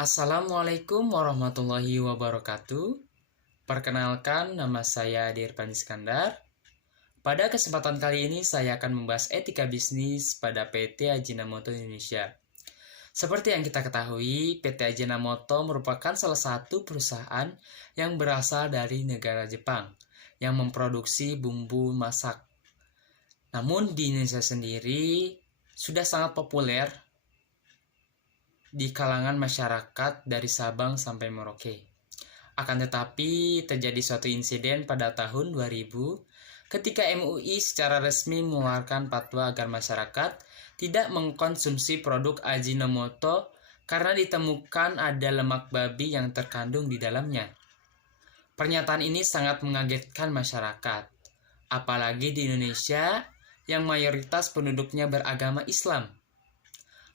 Assalamualaikum warahmatullahi wabarakatuh. Perkenalkan, nama saya Dirpan Iskandar. Pada kesempatan kali ini saya akan membahas etika bisnis pada PT Ajinomoto Indonesia. Seperti yang kita ketahui, PT Ajinomoto merupakan salah satu perusahaan yang berasal dari negara Jepang yang memproduksi bumbu masak. Namun di Indonesia sendiri sudah sangat populer di kalangan masyarakat dari Sabang sampai Merauke. Akan tetapi, terjadi suatu insiden pada tahun 2000 ketika MUI secara resmi mengeluarkan fatwa agar masyarakat tidak mengkonsumsi produk Ajinomoto karena ditemukan ada lemak babi yang terkandung di dalamnya. Pernyataan ini sangat mengagetkan masyarakat, apalagi di Indonesia yang mayoritas penduduknya beragama Islam.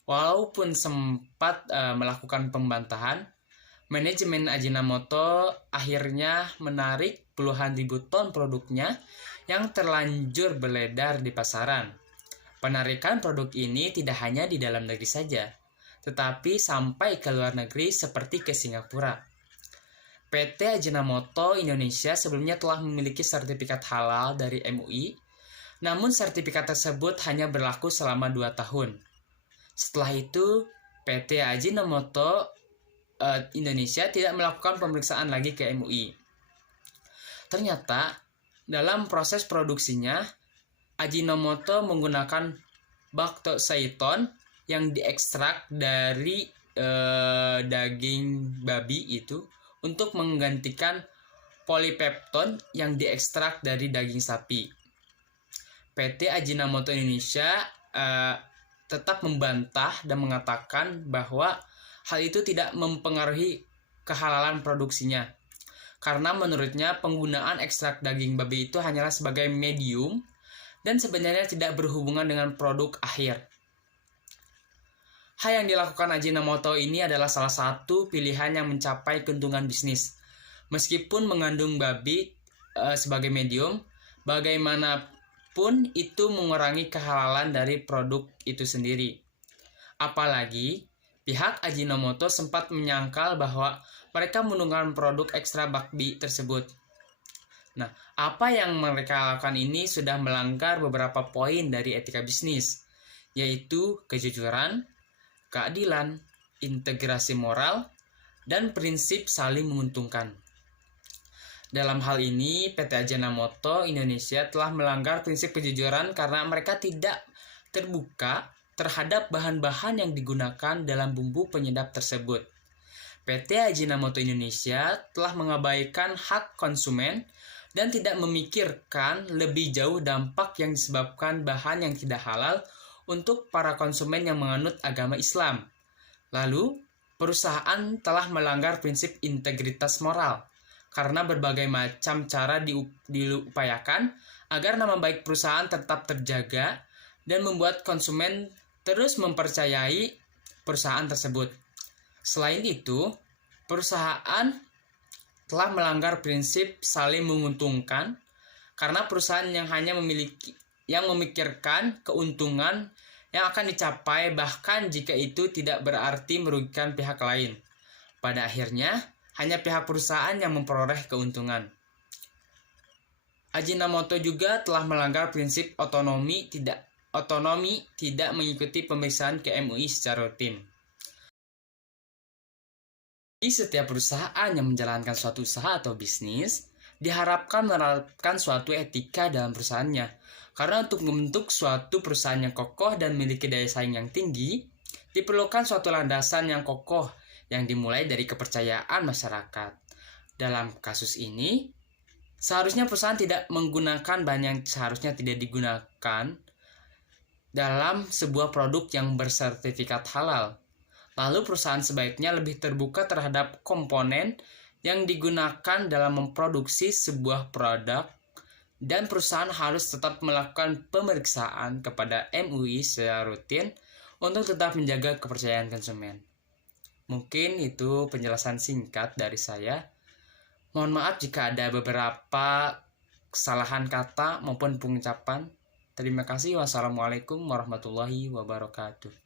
Walaupun sempat melakukan pembantahan, manajemen Ajinomoto akhirnya menarik puluhan ribu ton produknya yang terlanjur beredar di pasaran. Penarikan produk ini tidak hanya di dalam negeri saja, tetapi sampai ke luar negeri seperti ke Singapura. PT Ajinomoto Indonesia sebelumnya telah memiliki sertifikat halal dari MUI, namun sertifikat tersebut hanya berlaku selama 2 tahun. Setelah itu, PT Ajinomoto Indonesia tidak melakukan pemeriksaan lagi ke MUI. Ternyata, dalam proses produksinya, Ajinomoto menggunakan baktosaiton yang diekstrak dari daging babi itu untuk menggantikan polipepton yang diekstrak dari daging sapi. PT Ajinomoto Indonesia tetap membantah dan mengatakan bahwa hal itu tidak mempengaruhi kehalalan produksinya. Karena menurutnya penggunaan ekstrak daging babi itu hanyalah sebagai medium dan sebenarnya tidak berhubungan dengan produk akhir. Hal yang dilakukan Ajinomoto ini adalah salah satu pilihan yang mencapai keuntungan bisnis. Meskipun mengandung babi sebagai medium, bagaimanapun itu mengurangi kehalalan dari produk itu sendiri. Apalagi, pihak Ajinomoto sempat menyangkal bahwa mereka menggunakan produk ekstra babi tersebut. Nah, apa yang mereka lakukan ini sudah melanggar beberapa poin dari etika bisnis, yaitu kejujuran, keadilan, integrasi moral, dan prinsip saling menguntungkan. Dalam hal ini, PT Ajinomoto Indonesia telah melanggar prinsip kejujuran karena mereka tidak terbuka terhadap bahan-bahan yang digunakan dalam bumbu penyedap tersebut. PT Ajinomoto Indonesia telah mengabaikan hak konsumen dan tidak memikirkan lebih jauh dampak yang disebabkan bahan yang tidak halal untuk para konsumen yang menganut agama Islam. Lalu, perusahaan telah melanggar prinsip integritas moral karena berbagai macam cara diupayakan agar nama baik perusahaan tetap terjaga dan membuat konsumen terus mempercayai perusahaan tersebut. Selain itu, perusahaan telah melanggar prinsip saling menguntungkan karena perusahaan yang hanya memikirkan keuntungan yang akan dicapai bahkan jika itu tidak berarti merugikan pihak lain. Pada akhirnya, hanya pihak perusahaan yang memperoleh keuntungan. Ajinomoto juga telah melanggar prinsip otonomi tidak mengikuti pemeriksaan ke MUI secara rutin. Di setiap perusahaan yang menjalankan suatu usaha atau bisnis, diharapkan menerapkan suatu etika dalam perusahaannya. Karena untuk membentuk suatu perusahaan yang kokoh dan memiliki daya saing yang tinggi, diperlukan suatu landasan yang kokoh yang dimulai dari kepercayaan masyarakat. Dalam kasus ini, seharusnya perusahaan tidak menggunakan bahan yang seharusnya tidak digunakan dalam sebuah produk yang bersertifikat halal. Lalu perusahaan sebaiknya lebih terbuka terhadap komponen yang digunakan dalam memproduksi sebuah produk, dan perusahaan harus tetap melakukan pemeriksaan kepada MUI secara rutin untuk tetap menjaga kepercayaan konsumen. Mungkin itu penjelasan singkat dari saya. Mohon maaf jika ada beberapa kesalahan kata maupun pengucapan. Terima kasih. Wassalamualaikum warahmatullahi wabarakatuh.